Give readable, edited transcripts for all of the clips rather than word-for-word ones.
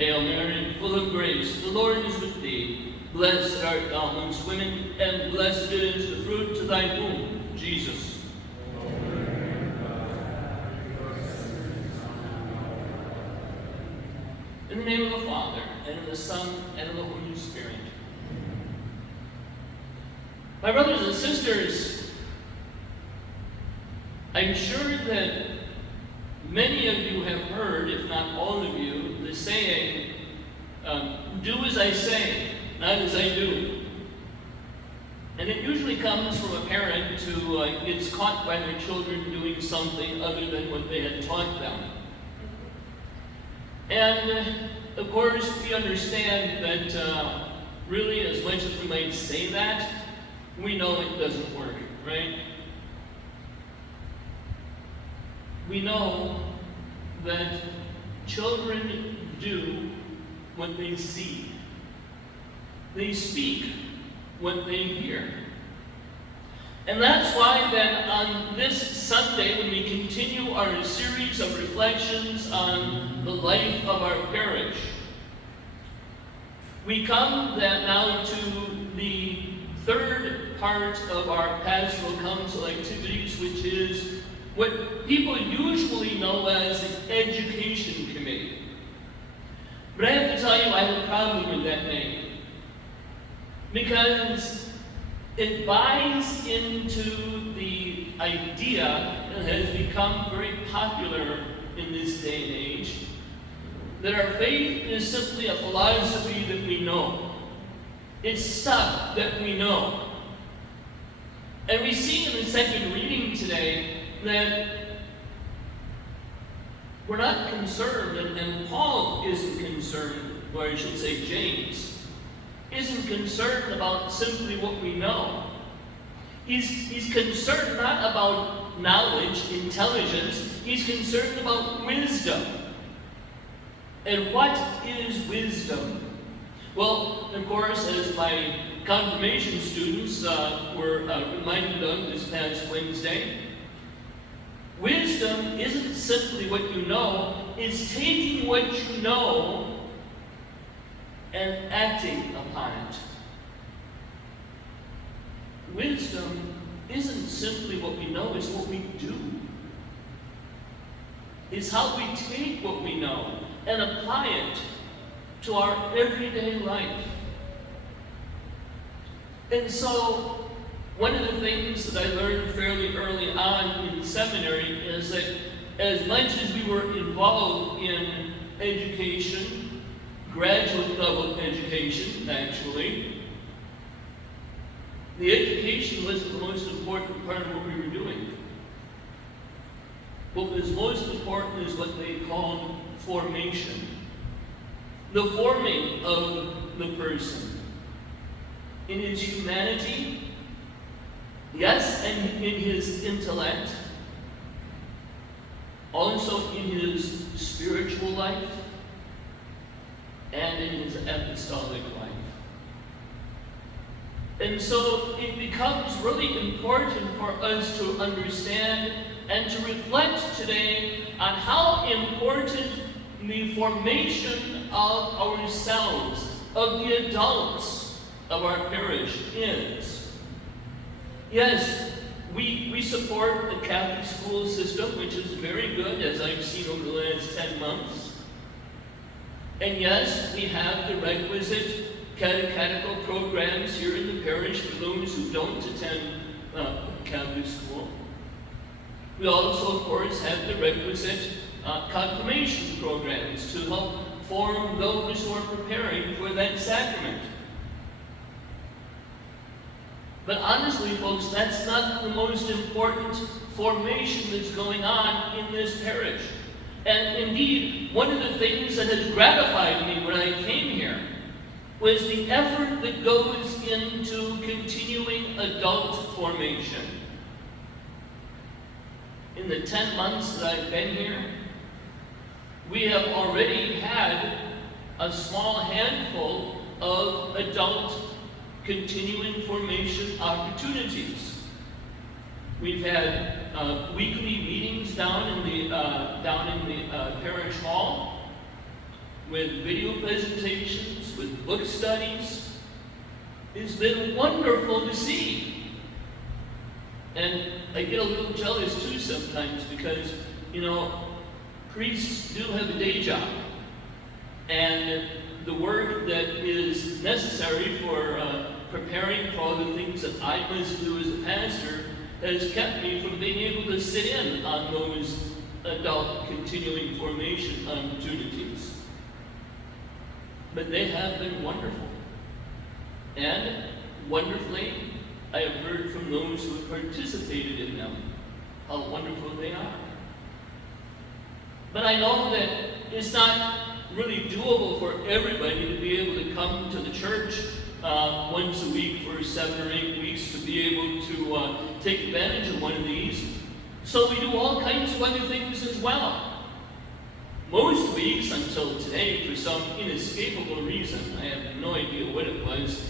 Hail Mary, full of grace, the Lord is with thee. Blessed art thou amongst women, and blessed is the fruit of thy womb, Jesus. In the name of the Father, and of the Son, and of the Holy Spirit. My brothers and sisters, I'm sure that many of you have heard, if not all of you, the saying, do as I say, not as I do. And it usually comes from a parent who gets caught by their children doing something other than what they had taught them. And of course, we understand that really, as much as we might say that, we know it doesn't work, right? We know that children do what they see. They speak what they hear. And that's why then on this Sunday, when we continue our series of reflections on the life of our parish, we come then now to the third part of our pastoral council activities, which is what people usually know as the Education Committee. But I have to tell you, I have a problem with that name, because it buys into the idea that has become very popular in this day and age, that our faith is simply a philosophy that we know. It's stuff that we know. And we see in the second reading today that we're not concerned, and Paul isn't concerned, or I should say James, isn't concerned about simply what we know. He's concerned not about knowledge, intelligence, he's concerned about wisdom. And what is wisdom? Well, of course, as my confirmation students were reminded of this past Wednesday, wisdom isn't simply what you know, it's taking what you know and acting upon it. Wisdom isn't simply what we know, it's what we do. It's how we take what we know and apply it to our everyday life. And so, one of the things that I learned fairly early on in seminary is that as much as we were involved in education, graduate level education actually, the education wasn't the most important part of what we were doing. What was most important is what they called formation. The forming of the person in his humanity, yes, and in his intellect, also in his spiritual life, and in his apostolic life. And so it becomes really important for us to understand and to reflect today on how important the formation of ourselves, of the adults of our parish is. Yes, we support the Catholic school system, which is very good, as I've seen over the last 10 months. And yes, we have the requisite catechetical programs here in the parish for those who don't attend Catholic school. We also, of course, have the requisite confirmation programs to help form those who are preparing for that sacrament. But honestly, folks, that's not the most important formation that's going on in this parish. And indeed, one of the things that has gratified me when I came here was the effort that goes into continuing adult formation. In the 10 months that I've been here, we have already had a small handful of adult continuing formation opportunities. We've had weekly meetings down in the parish hall. with video presentations, with book studies. It's been wonderful to see. And I get a little jealous too sometimes because, priests do have a day job. And the work that is necessary for preparing for all the things that I must do as a pastor has kept me from being able to sit in on those adult continuing formation opportunities. But they have been wonderful. And wonderfully, I have heard from those who have participated in them how wonderful they are. But I know that it's not really doable for everybody to be able to come to the church once a week for 7 or 8 weeks to be able to take advantage of one of these. So we do all kinds of other things as well. Most weeks, until today, for some inescapable reason, I have no idea what it was,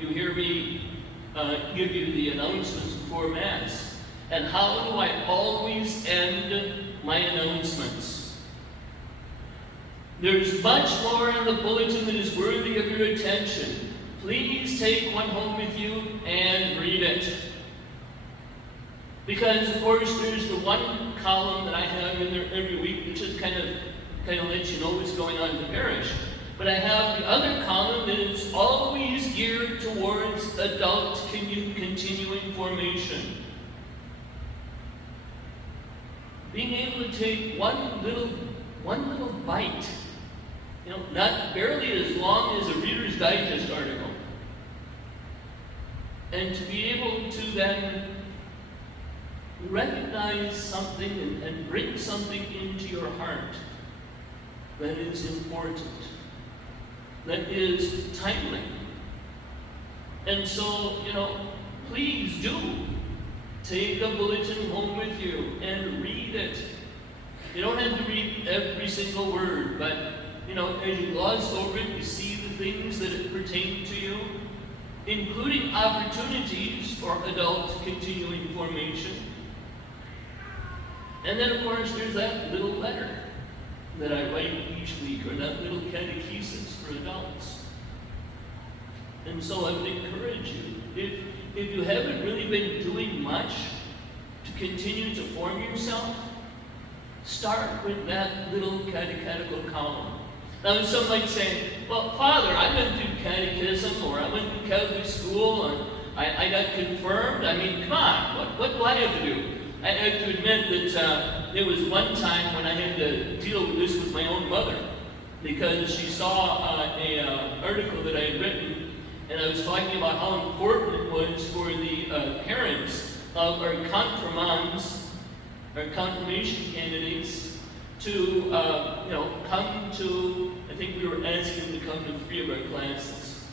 you hear me give you the announcements before Mass. And how do I always end my announcements? There's much more in the bulletin that is worthy of your attention. Please take one home with you and read it. Because, of course, there's the one column that I have in there every week, which just kind of lets you know what's going on in the parish. But I have the other column that is always geared towards adult continuing formation. Being able to take one little bite, not barely as long as a Reader's Digest article, and to be able to then recognize something and bring something into your heart that is important, that is timely. And so, please do take a bulletin home with you and read it. You don't have to read every single word, but as you gloss over it, you see the things that it pertain to you, including opportunities for adult continuing formation. And then, of course, there's that little letter that I write each week, or that little catechesis for adults. And so I would encourage you, if you haven't really been doing much to continue to form yourself, start with that little catechetical column. Now, some might say, well, Father, I went through catechism, or I went through Catholic school, and I got confirmed. I mean, come on, what do I have to do? I have to admit that there was one time when I had to deal with this with my own mother, because she saw an article that I had written, and I was talking about how important it was for the parents of our confirmands, our confirmation candidates, to come to, I think we were asking them to come to 3 of our classes.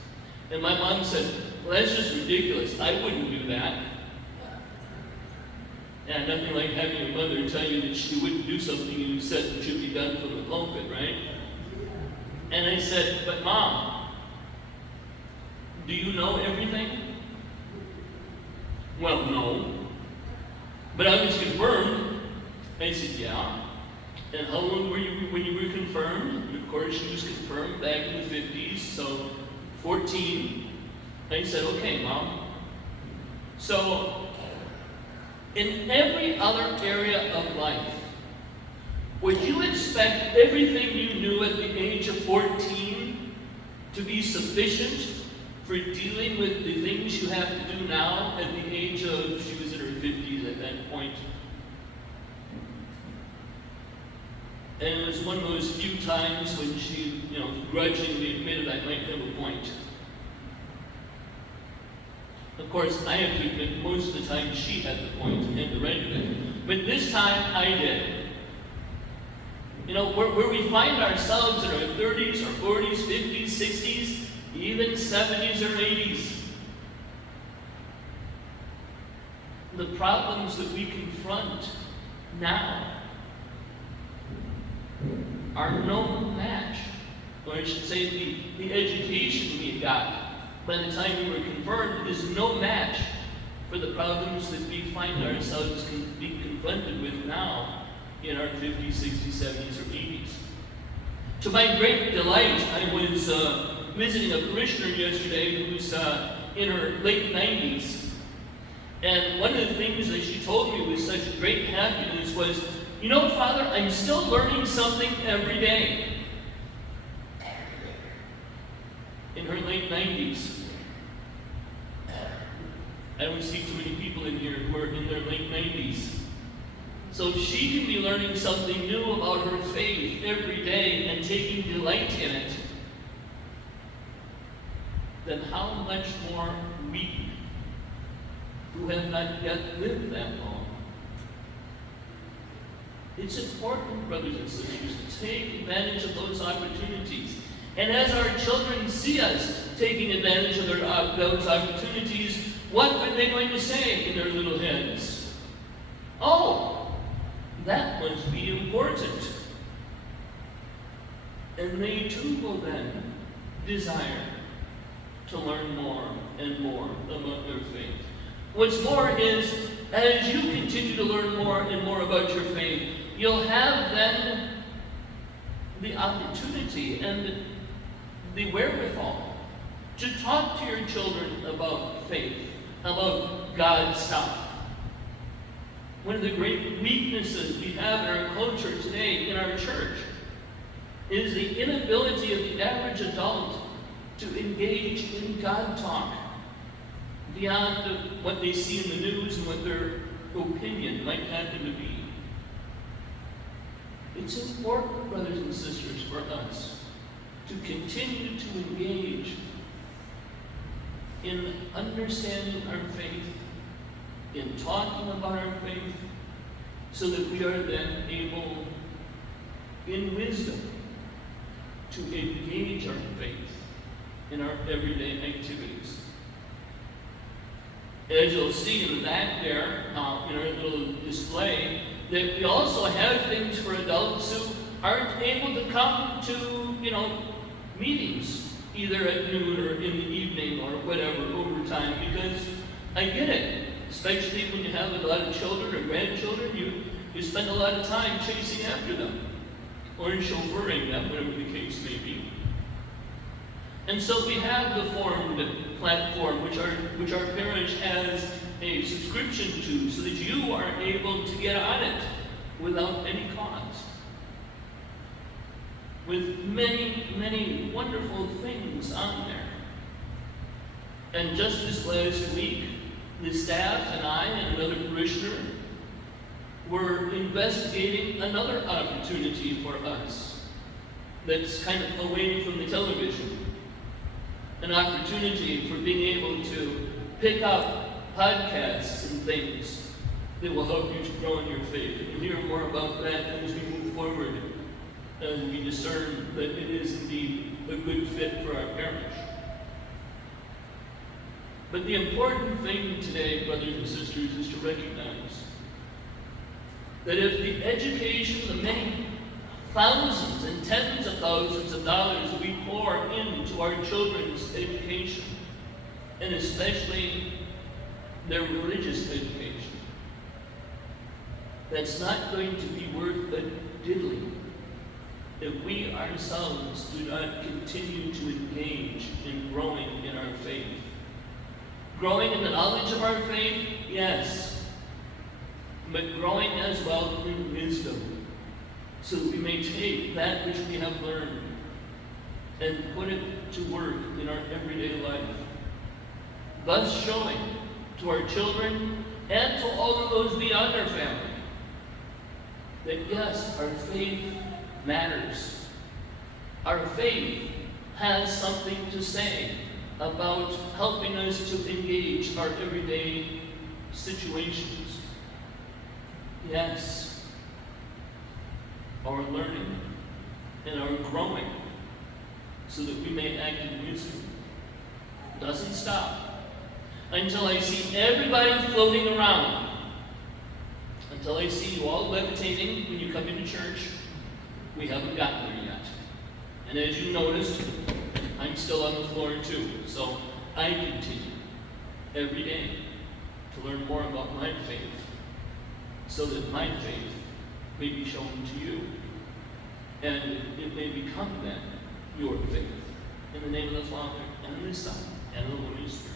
And my mom said, well, that's just ridiculous. I wouldn't do that. And nothing like having your mother tell you that she wouldn't do something you said that should be done from the pulpit, right? And I said, but Mom, do you know everything? Well, no. But I was confirmed. I said, yeah. And how old were you when you were confirmed? And of course, she was confirmed back in the 50s, so 14. I said, okay, Mom. So, in every other area of life, would you expect everything you knew at the age of 14 to be sufficient for dealing with the things you have to do now at the age of, she was in her 50s at that point. And it was one of those few times when she, grudgingly admitted I might have a point. Of course, I have to admit, most of the time she had the point and the right of it. But this time, I did. Where we find ourselves in our 30s, or 40s, 50s, 60s, even 70s or 80s. The problems that we confront now are no match, or I should say the education we got by the time we were confirmed is no match for the problems that we find ourselves being confronted with now in our 50s, 60s, 70s, or 80s. To my great delight, I was visiting a parishioner yesterday who's in her late 90s. And one of the things that she told me with such great happiness was, you know, Father, I'm still learning something every day. In her late 90s. I don't see too many people in here who are in their late 90s. So she can be learning something new about her faith every day and taking delight in it. Then how much more we, who have not yet lived that long. It's important, brothers and sisters, to take advantage of those opportunities. And as our children see us taking advantage of those opportunities, what are they going to say in their little heads? Oh, that must be important. And they too will then desire to learn more and more about their faith. What's more is, as you continue to learn more and more about your faith, you'll have then the opportunity and the wherewithal to talk to your children about faith, about God's stuff. One of the great weaknesses we have in our culture today, in our church, is the inability of the average adult to engage in God talk beyond what they see in the news and what their opinion might happen to be. It's important, brothers and sisters, for us to continue to engage in understanding our faith, in talking about our faith, so that we are then able, in wisdom, to engage our faith in our everyday activities. As you'll see in the back there, in our little display, that we also have things for adults who aren't able to come to, meetings, either at noon or in the evening or whatever, overtime, because I get it. Especially when you have a lot of children or grandchildren, you spend a lot of time chasing after them, or chauffeuring them, whatever the case may be. And so we have the formed platform, which our parish has a subscription to, so that you are able to get on it without any cost. With many, many wonderful things on there. And just this last week, the staff and I and another parishioner were investigating another opportunity for us that's kind of away from the television. An opportunity for being able to pick up podcasts and things that will help you to grow in your faith. And you'll hear more about that as we move forward and we discern that it is indeed a good fit for our parish. But the important thing today, brothers and sisters, is to recognize that if the education, the many thousands and tens of thousands of dollars we pour into our children's education, and especially their religious education, that's not going to be worth a diddly if we ourselves do not continue to engage in growing in our faith. Growing in the knowledge of our faith, yes, but growing as well in wisdom, so that we may take that which we have learned and put it to work in our everyday life, thus showing to our children and to all of those beyond our family that yes, our faith matters. Our faith has something to say about helping us to engage our everyday situations. Yes, our learning and our growing so that we may act in wisdom doesn't stop until I see everybody floating around, until I see you all levitating when you come into church. We haven't gotten there yet. And as you noticed, I'm still on the floor too. So I continue every day to learn more about my faith, so that my faith may be shown to you. and it may become then your faith. In the name of the Father, and of the Son, and of the Holy Spirit.